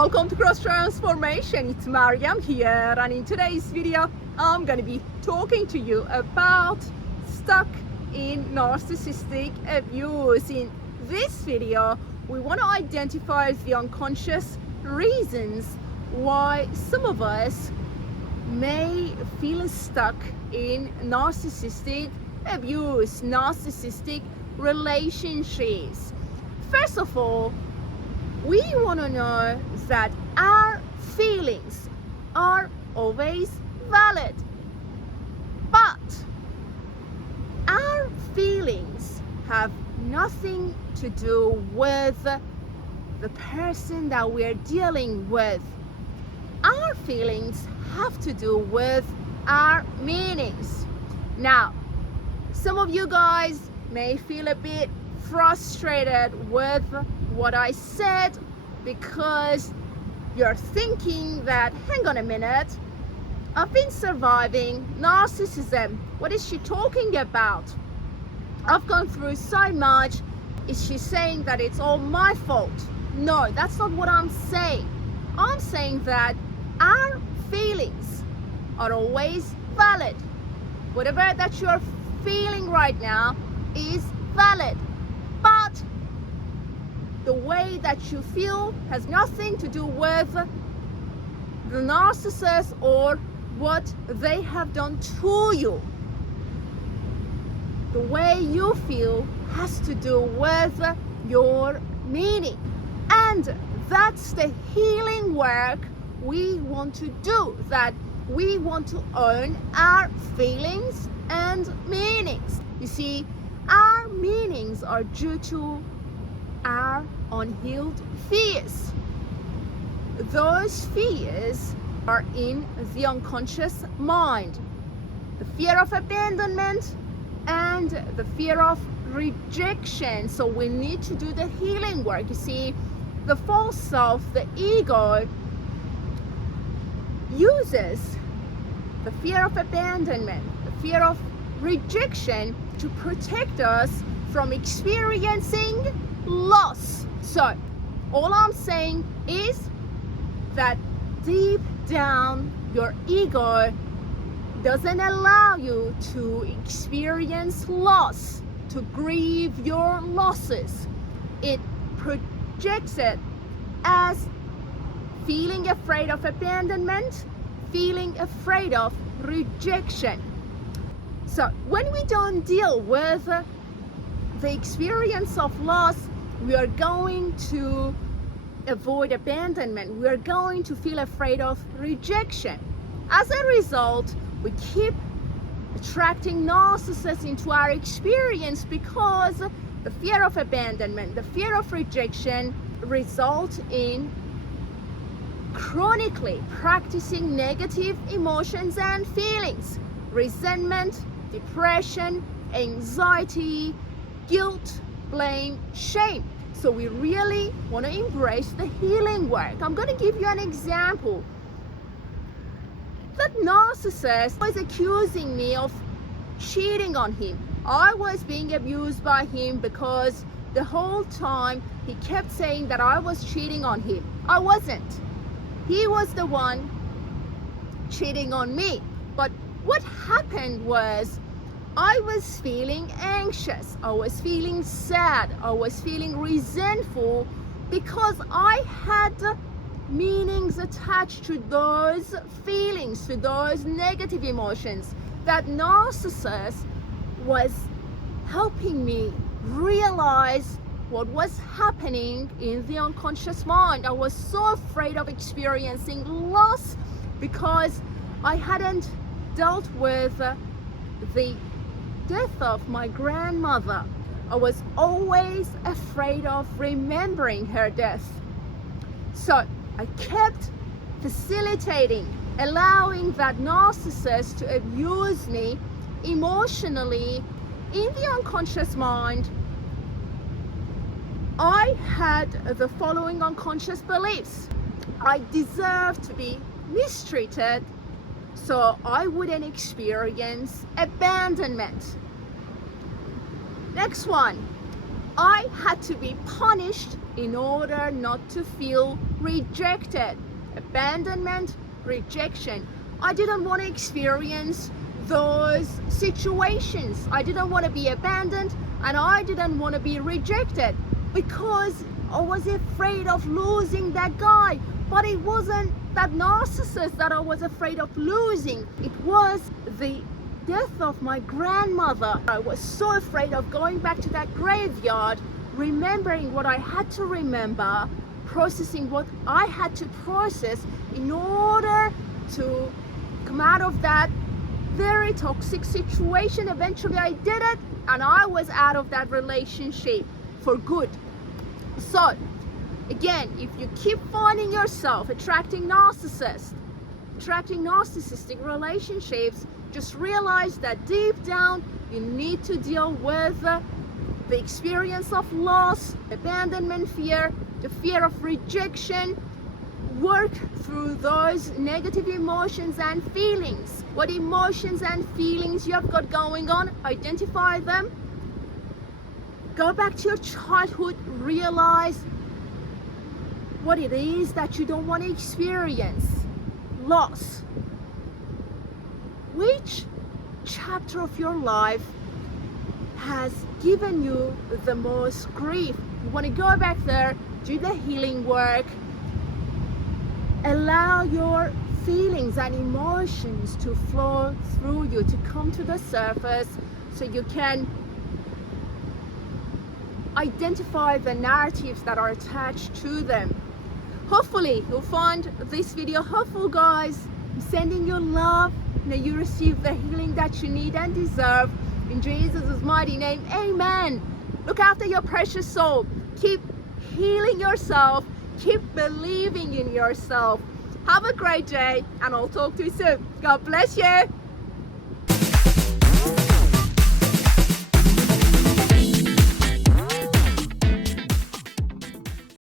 Welcome to Cross Transformation. It's Mariam here, and in today's video I'm going to be talking to you about stuck in narcissistic abuse. In this video we want to identify the unconscious reasons why some of us may feel stuck in narcissistic abuse, narcissistic relationships. First of all, we want to know that our feelings are always valid, but our feelings have nothing to do with the person that we're dealing with. Our feelings have to do with our meanings. Now, some of you guys may feel a bit frustrated with what I said because you're thinking that, hang on a minute, I've been surviving narcissism. What is she talking about? I've gone through so much. Is she saying that it's all my fault? No, that's not what I'm saying. I'm saying that our feelings are always valid. Whatever that you're feeling right now is valid. But the way that you feel has nothing to do with the narcissist or what they have done to you. The way you feel has to do with your meaning. And that's the healing work we want to do, that we want to own our feelings and meanings. You see, our meanings are due to our unhealed fears. Those fears are in the unconscious mind. The fear of abandonment and the fear of rejection. So we need to do the healing work. You see, the false self, the ego, uses the fear of abandonment, the fear of rejection to protect us from experiencing loss. So all I'm saying is that deep down your ego doesn't allow you to experience loss, to grieve your losses. It projects it as feeling afraid of abandonment, feeling afraid of rejection. So when we don't deal with the experience of loss, we are going to avoid abandonment. We are going to feel afraid of rejection. As a result, we keep attracting narcissists into our experience because the fear of abandonment, the fear of rejection result in chronically practicing negative emotions and feelings, resentment, depression, anxiety, guilt, blame, shame. So we really want to embrace the healing work. I'm going to give you an example. That narcissist was accusing me of cheating on him. I was being abused by him because the whole time he kept saying that I was cheating on him. I wasn't. He was the one cheating on me. But what happened was I was feeling anxious, I was feeling sad, I was feeling resentful because I had meanings attached to those feelings, to those negative emotions. That narcissist was helping me realize what was happening in the unconscious mind. I was so afraid of experiencing loss because I hadn't dealt with the death of my grandmother. I was always afraid of remembering her death. So I kept facilitating, allowing that narcissist to abuse me emotionally. In the unconscious mind, I had the following unconscious beliefs. I deserve to be mistreated, so I wouldn't experience abandonment. Next one, I had to be punished in order not to feel rejected. Abandonment, rejection. I didn't want to experience those situations. I didn't want to be abandoned, and I didn't want to be rejected because I was afraid of losing that guy. But it wasn't that narcissist that I was afraid of losing. It was the death of my grandmother. I was so afraid of going back to that graveyard, remembering what I had to remember, processing what I had to process in order to come out of that very toxic situation. Eventually I did it, and I was out of that relationship for good. So again, if you keep finding yourself attracting narcissists, attracting narcissistic relationships, just realize that deep down you need to deal with the experience of loss, abandonment fear, the fear of rejection. Work through those negative emotions and feelings. What emotions and feelings you have got going on, identify them. Go back to your childhood, realize what it is that you don't want to experience. Loss. Which chapter of your life has given you the most grief? You want to go back there, do the healing work, allow your feelings and emotions to flow through you, to come to the surface, so you can identify the narratives that are attached to them. Hopefully you'll find this video helpful, guys. I'm sending you love. May you receive the healing that you need and deserve. In Jesus' mighty name, amen. Look after your precious soul. Keep healing yourself. Keep believing in yourself. Have a great day, and I'll talk to you soon. God bless you.